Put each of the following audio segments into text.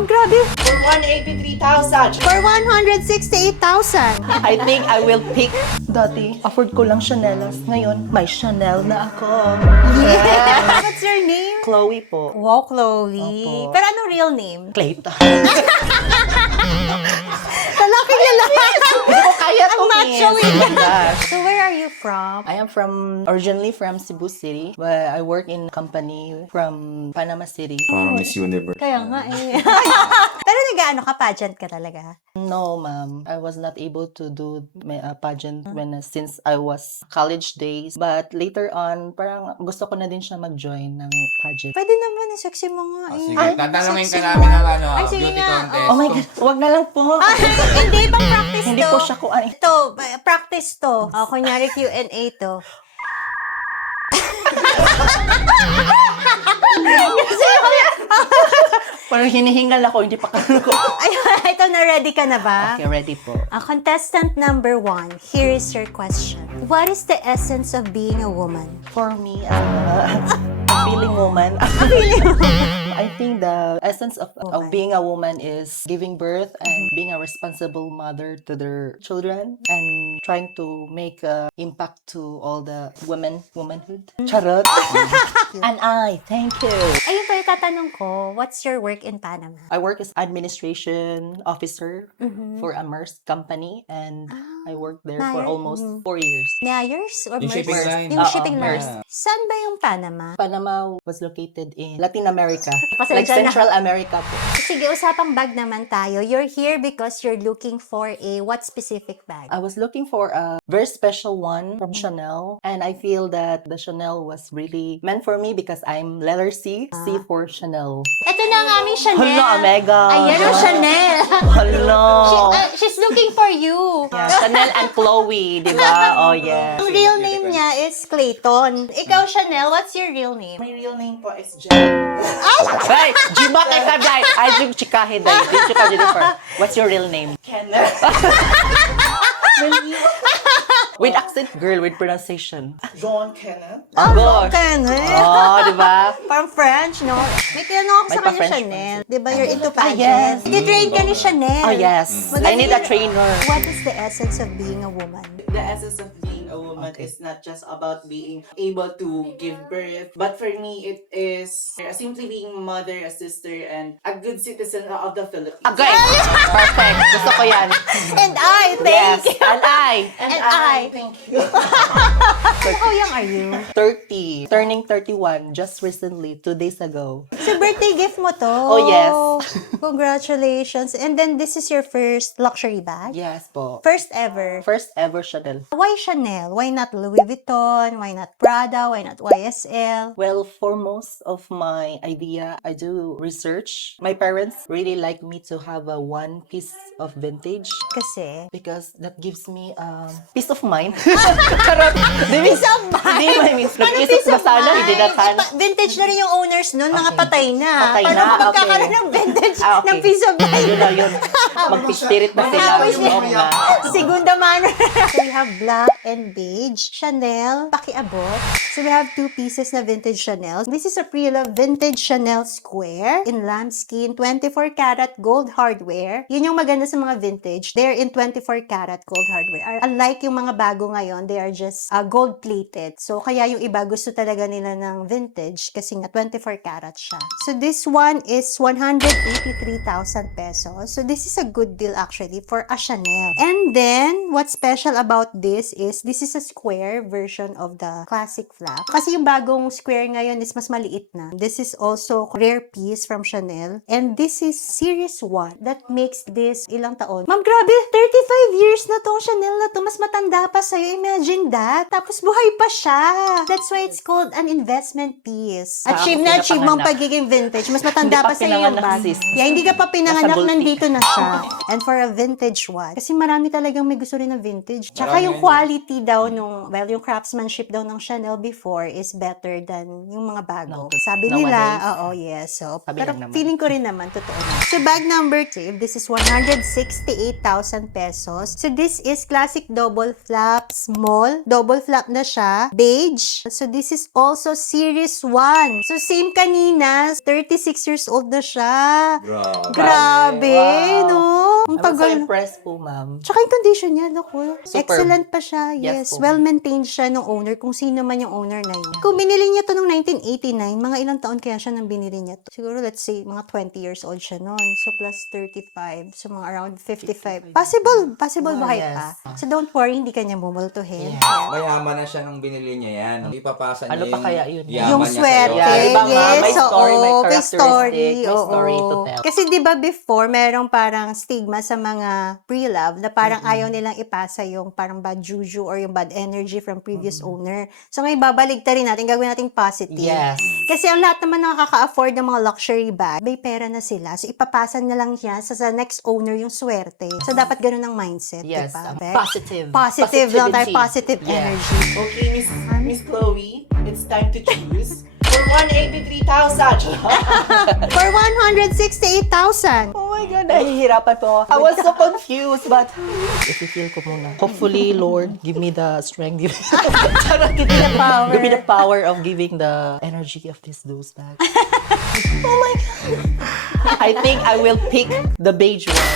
Ma'am, grabe. For 183,000. For 168,000. I think I will pick. Dati, afford ko lang Chanelas. Ngayon, may Chanel na ako. Yeah. What's your name? Chloe po. Wow, Chloe. Opo. Pero anong real name? Clayton. Lalaking lalaki. Hindi ko kaya to, Ang macho miss. eh. Oh my gosh. So where are you from? I am originally from Cebu City, but I work in a company from Panama City. Parang Miss Universe. Kaya nga eh. Pero nag-ano ka, pageant ka talaga? No, ma'am. I was not able to do my pageant since I was college days. But later on, parang gusto ko na din siya mag-join ng pageant. Pwede naman, sexy mo nga eh. Sige, tatanungin ka namin ng Ay, sige beauty nga. contest. Oh my God, wag na lang po. Hindi, pang practice Hindi to. po siya ko ay. Ito, practice to. Kunyari Q&A to. Parang hinihingal ako, hindi pa ko. Ay, ito na, ready ka na ba? Okay, ready po. Contestant number 1, here is your question. What is the essence of being a woman? For me, a feeling woman. I think the essence of being a woman is giving birth and being a responsible mother to their children and trying to make an impact to all the womanhood. Charot. And thank you. Ayun pa yung tatanong ko, what's your work in Panama? I work as administration officer for a MERS company and I worked there for almost 4 years. Myers or Yung MERS? shipping line. Yung Oo, shipping MERS. line. Saan ba yung Panama? Panama was located in Latin America. Pasensya Like na. Central America po. Sige, usapang bag naman tayo. You're here because you're looking for what specific bag? I was looking for a very special one from Chanel, and I feel that the Chanel was really meant for me because I'm letter C, C for Chanel. Ito na ang aming Chanel. Hello, Omega. Ayan ang Chanel. Hello. She's looking for you. Yeah, Chanel and Chloe, di ba? Oh, yes. Ang real name niya is Clayton. Ikaw, Chanel, what's your real name? My real name po is Jen. Hey, Jiba kay Kaday. I drink chikahe day. Di chika Jennifer. What's your real name? Kenneth. With accent, girl, with pronunciation. John Kenneth. Oh, gosh. Kenneth. Oh, di ba? Parang French, no? May tinanong ako May sa kanya, pa-French Chanel. Di ba, you're into yes. pageants? Titrain ka ni Chanel. Oh, yes. I need a trainer. What is the essence of being a woman? The essence of being a woman is not just about being able to give birth, but for me, it is simply being a mother, a sister, and a good citizen of the Philippines. Okay. Perfect. Gusto ko yan. And I, Yes. thank you. And I. And I. Thank you. How young are you? 30. Turning 31 just recently, 2 days ago. So, birthday gift mo to. Oh, yes. Congratulations. And then, this is your first luxury bag? Yes po. First ever. First ever Chanel. Why Chanel? Why not Louis Vuitton? Why not Prada? Why not YSL? Well, for most of my idea, I do research. My parents really like me to have a one piece of vintage Kasi, because that gives me peace of mind. Charot. Peace of mind? Di ba, miss? Nag-isip ba sana? Hindi na sana. Vintage na rin yung owners nun, mga Okay. patay na. Patay Paano na, ka magkakaroon okay. ng vintage Okay. ng peace of mind? Yun na yun. Mag-spirit na sila. Tapos Oo nga. Segunda mano. So we have black and beige. Chanel, pakiabot. So we have 2 pieces na vintage Chanel. This is a pre-love vintage Chanel square in lambskin, 24 karat gold hardware. Yun yung maganda sa mga vintage. They're in 24 karat gold hardware. Unlike yung mga bago ngayon, they are just gold plated. So kaya yung iba gusto talaga nila ng vintage kasi nga 24 karat siya. So this one is 183,000 pesos. So this is a good deal actually for a Chanel. And then, what's special about this is a square version of the classic flap. Kasi yung bagong square ngayon is mas maliit na. This is also rare piece from Chanel. And this is series 1 that makes this ilang taon. Ma'am, grabe! 35 years na tong Chanel na to. Mas matanda pa sa'yo. Imagine that. Tapos buhay pa siya. That's why it's called an investment piece. Achieve na achieve mo ang pagiging vintage. Mas matanda Hindi pa pa sa'yo yung pinanganak, bag. sis. Yeah, hindi ka pa pinanganak, Nasa bulti. nandito na siya. And for a vintage one, kasi marami talagang may gusto rin ng vintage. Tsaka Marami yung yun. quality daw yung craftsmanship daw ng Chanel before is better than yung mga bago. No, Sabi nila, nowadays. oo, yes. So, Sabi pero lang naman. feeling ko rin naman, totoo na. So, bag number 2, this is 168,000 pesos. So, this is classic double flap, small. Double flap na siya. Beige. So, this is also series 1. So, same kanina. Yes, 36 years old na siya. Grabe. Grabe, Wow. no? Ang I'm so tagal. impressed po, ma'am. Tsaka yung condition niya, look, Superb. excellent pa siya. Yes Yes, po. well-maintained siya ng owner, kung sino man yung owner na yun. Kung binili niya to noong 1989, mga ilang taon kaya siya nang binili niya to? Siguro, let's say, mga 20 years old siya noon. So, plus 35. So, mga around 55. Possible buhay yes. pa. So, don't worry, hindi kanya mumultuhin. Mayaman na siya nung binili niya yan. Ipapasa niya Ano pa kaya yun? yaman Yung niya swerte, sa'yo. Yeah, diba, yes, may story, may oo, characteristic, may oo. story to tell. Kasi di ba before, merong parang stigma sa mga pre-love na parang ayaw nilang ipasa yung parang bad juju or yung bad energy from previous owner. So ngayon, babaligtarin natin, gagawin natin positive. Yes. Kasi ang lahat naman nakaka-afford ng mga luxury bag, may pera na sila. So ipapasa na lang niya sa next owner yung swerte. So dapat ganun ang mindset, Yes, diba? positive. Positive lang tayo, Positivity. positive Yeah. energy. Okay, Miss Chloe, it's time to choose for 183,000. For 168,000. Oh my God, nahihirapan po. I was so confused, but i-feel ko muna. Hopefully, Lord, give me the strength. Give me the power. Give me the power of giving the energy of this dose back. Oh my God. I think I will pick the beige one.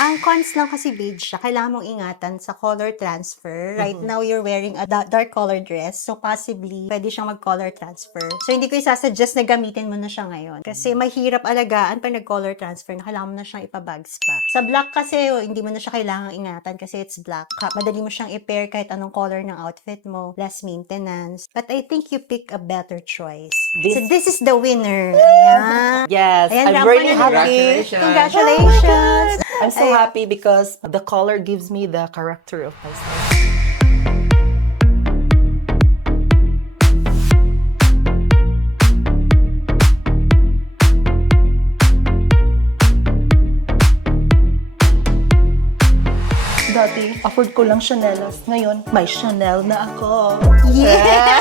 Ang cons lang kasi beige siya, kailangan mong ingatan sa color transfer. Right now, you're wearing a dark color dress, so possibly, pwede siyang mag-color transfer. So, hindi ko isasuggest na gamitin mo na siya ngayon. Kasi mahirap alagaan pag nag-color transfer na kailangan mo na siyang ipabags pa. Sa black kasi, hindi mo na siya kailangang ingatan kasi it's black. Madali mo siyang i-pair kahit anong color ng outfit mo. Less maintenance. But I think you pick a better choice. So, this is the winner. Ayan. Yes, Ayan, I'm rampa really na happy. Congratulations. Congratulations! I'm so happy because the color gives me the character of myself. Dati, afford ko lang Chanelas. Ngayon, may Chanel na ako. Yeah!